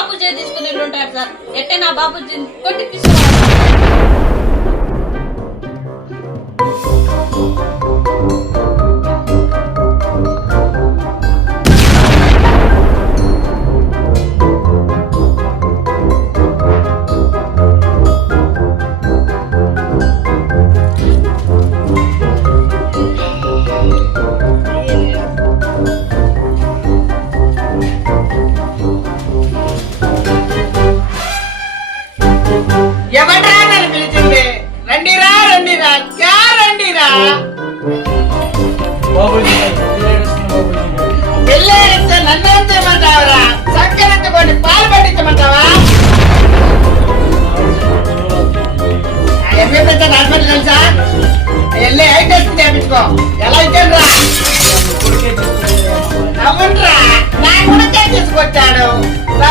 బాబుజీ తీసుకుని ఇల్లు ఉంటాడు సార్. ఎట్టే నా బాబుజీ కొట్టి తీసుకున్నాడు. ఎవడ్రా నన్ను పిలిచింది? రండిరా రండిరా క్యా రండిరా. పెళ్ళేస్తే నన్ను ఎంతమంటావరా? చక్కరెత్తుకొని పాలు పట్టించమంటావా? అవన్నీ పెద్ద నర్మలు తెలుసా? వెళ్ళి ఐ టెస్ట్ చేయించుకో. ఎలా ఇచ్చాను రా? అవునరా, నా కొడుకే తీసుకొచ్చాడు. నా